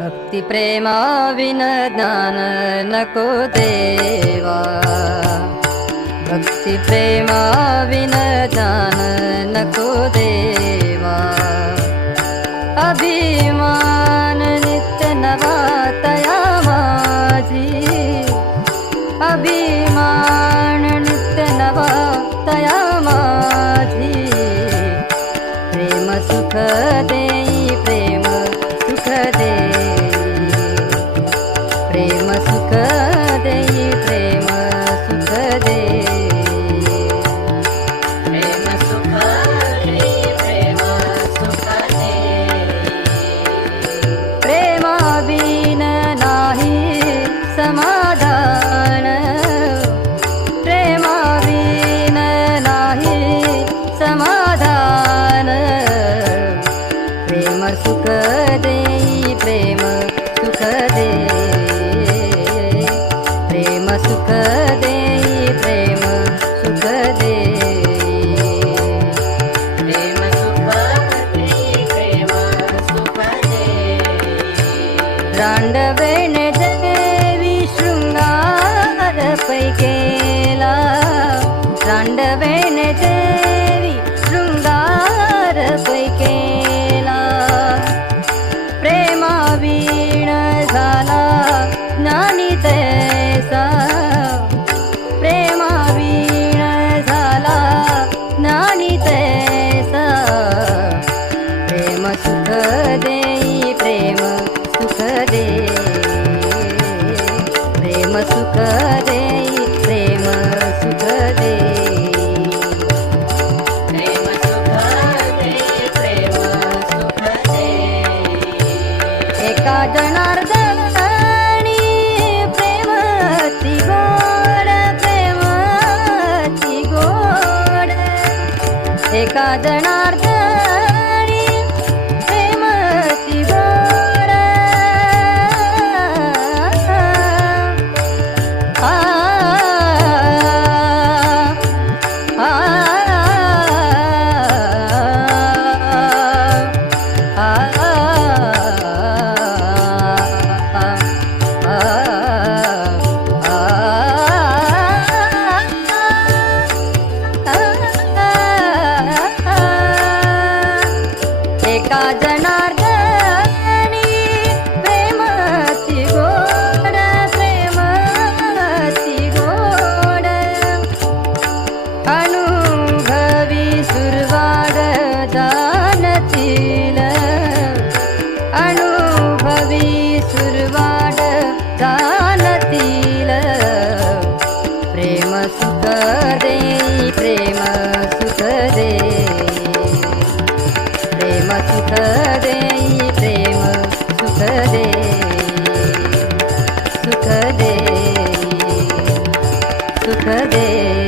भक्तिप्रेमा विनदानं न को देवा। भक्तिप्रेमा विनदानं न को देवा प्रेम सुख देई प्रेम सुख देई प्रेम सुख देई प्रेम सुख सुख देई प्रेम सुख देई प्रेम सुख देई प्रेम सुख एका प्रेमची गोड प्रेमची गोड एका जनार्दनी का जनार्दनी प्रेमाची गोड प्रेमाची गोड. अनुभवी सुरवाड जाणतील. अनुभवी सुरवाड जाणतील. प्रेम सुख देई प्रेम सुख दे सुख देई प्रेम सुख दे सुख देई सुख देई